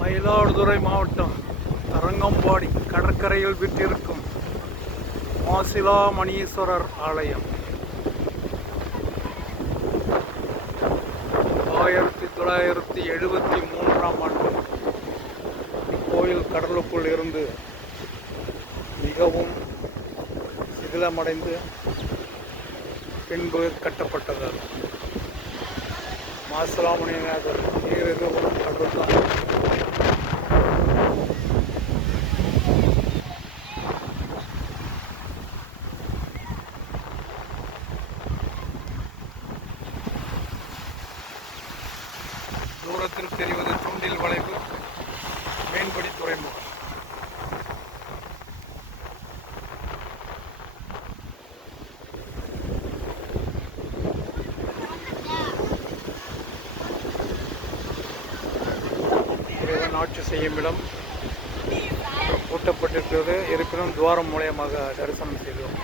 மயிலாடுதுறை மாவட்டம் தரங்கம்பாடி கடற்கரையில் விட்டிருக்கும் மாசிலா மணீஸ்வரர் ஆலயம். ஆயிரத்தி தொள்ளாயிரத்தி எழுபத்தி மூன்றாம் ஆண்டு இக்கோயில் கடலுக்குள் இருந்து மிகவும் சிதிலமடைந்து பின்பு கட்டப்பட்டது. மாசிலாமணிநாதர் நீர் எதிர்வரும் கடல் தூரத்தில் தெரிவது தூண்டில் வளைவு மீன்பிடி துறைமுகம். இறைவன் ஆட்சி செய்யும் இடம் பூட்டப்பட்டிருக்கிறது இருப்பினும் துவாரம் மூலயமாக தரிசனம் செய்தோம்.